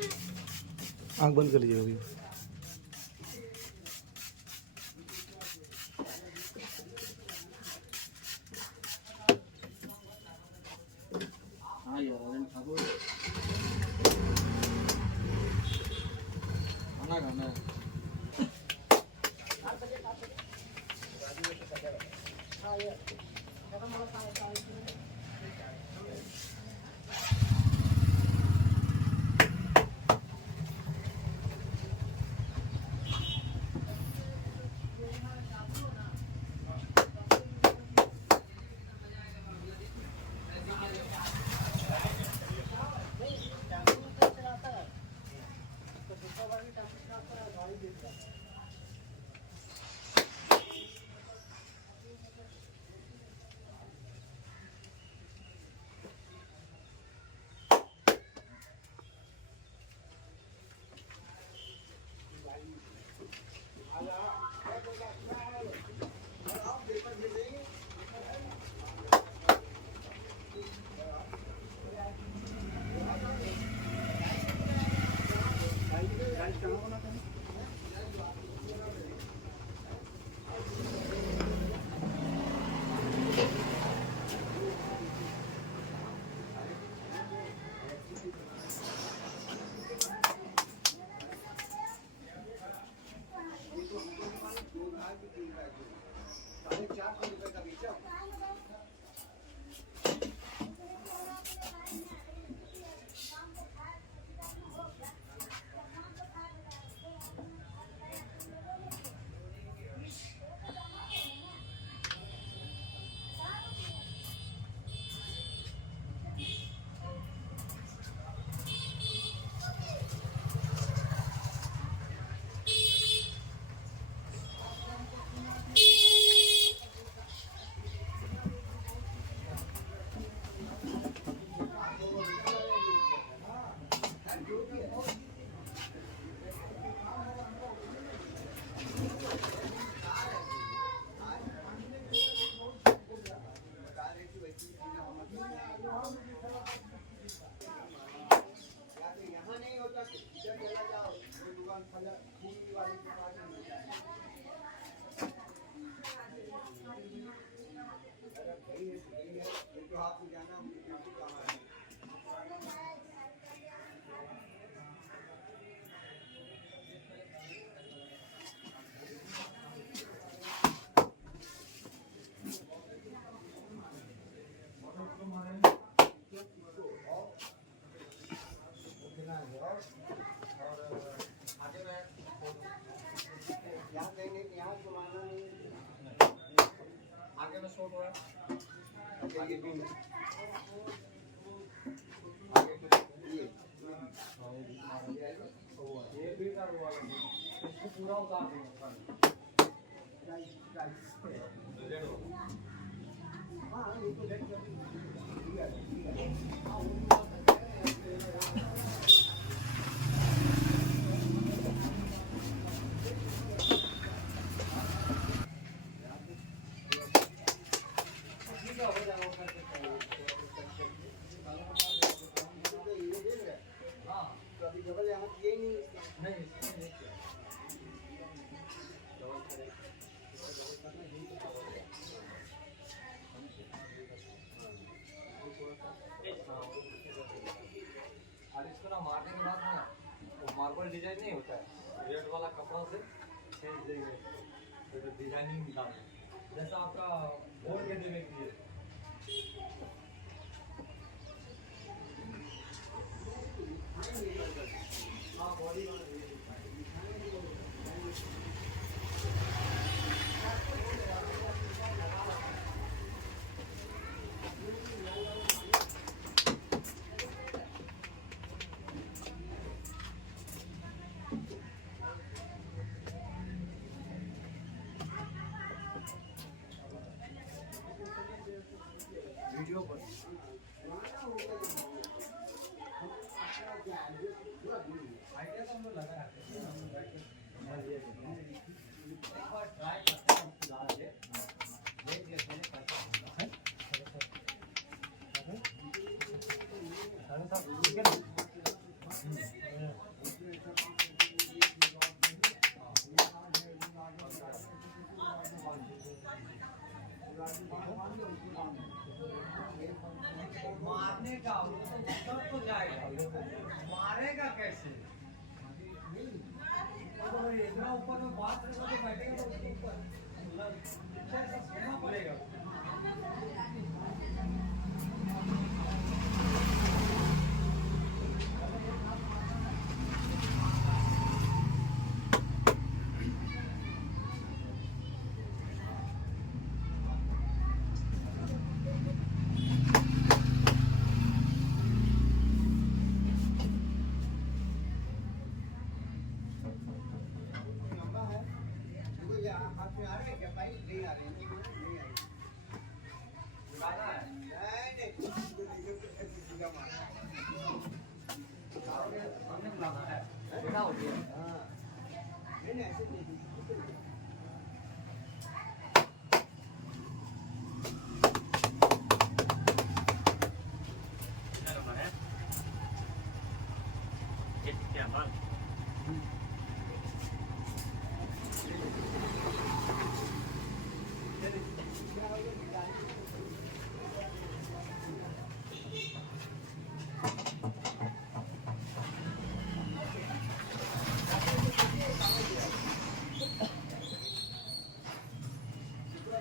आंख बंद कर लीजिएगा अभी। हाँ यार ठाकुर खाना खाना है। आगे में शॉट हुआ आगे भी आगे ये भी कर हुआ इसको पूरा उतार देंगे हां ये तो लेट कर मारने के बाद ना वो मार्बल डिजाइन नहीं होता है रेड वाला कपड़ा से छेद देंगे तो डिजाइनिंग निकालते जैसा आपका बोर्ड के देने के लिए हाँ बॉडी वीडियो पर आइडिया तो हम लोग इतना ऊपर में बात रहेगा तो बैठेगा तो उसके ऊपर मतलब अच्छा सा सोना पड़ेगा।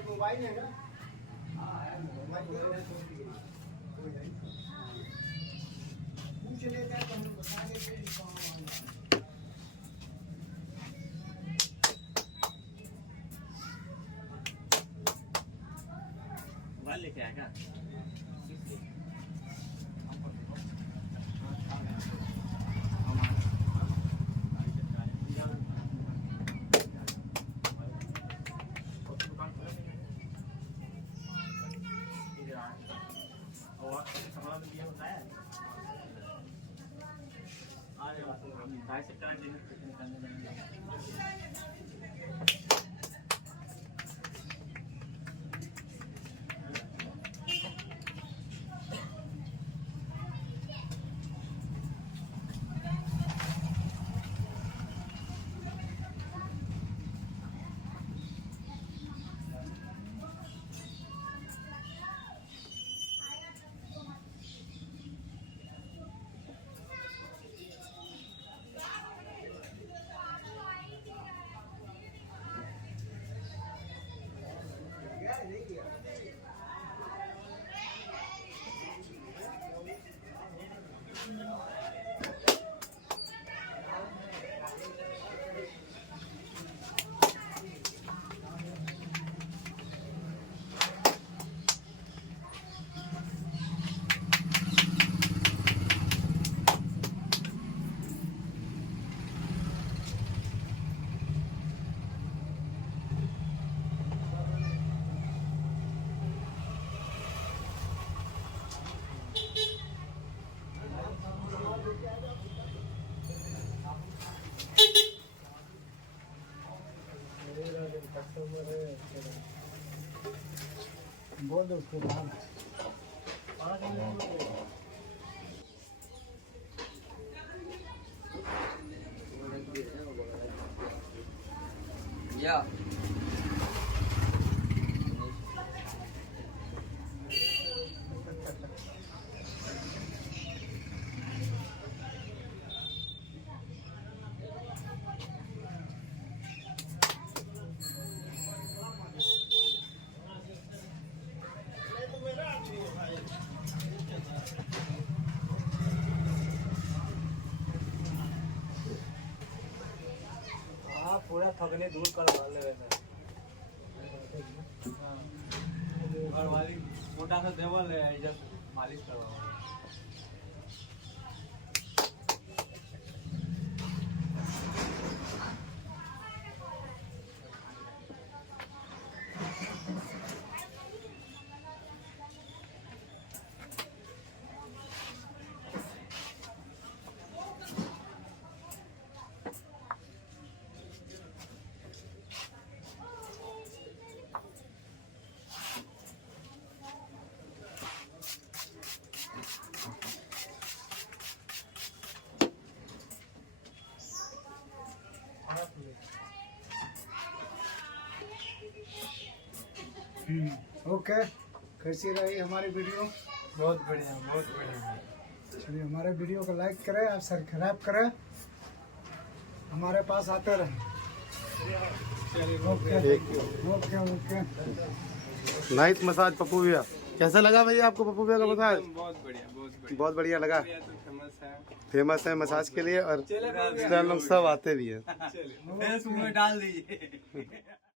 मोबाइल है ना? पूछ लेते हैं तो हम बता देते हैं मोबाइल लेके आएगा बोल दो उसको नाम या पूरा थकने दूर करवा ले घर वाली मोटा सा देवल है इधर मालिश करवाओ। ओके, कैसी रही हमारी वीडियो? बहुत बढ़िया, बहुत बढ़िया। चलिए हमारे वीडियो को लाइक करें और सब्सक्राइब करें, हमारे पास आते रहें। ओके एक okay okay. Nice massage Pappu भैया। कैसा लगा भैया आपको पप्पू भैया का मसाज? बहुत बढ़िया, बहुत बढ़िया। बहुत बढ़िया लगा। ये तो फेमस है। फेमस है मसाज के लिए और रिश्तेदार लोग सब आते भी हैं। फेसबुक में डाल दीजिए।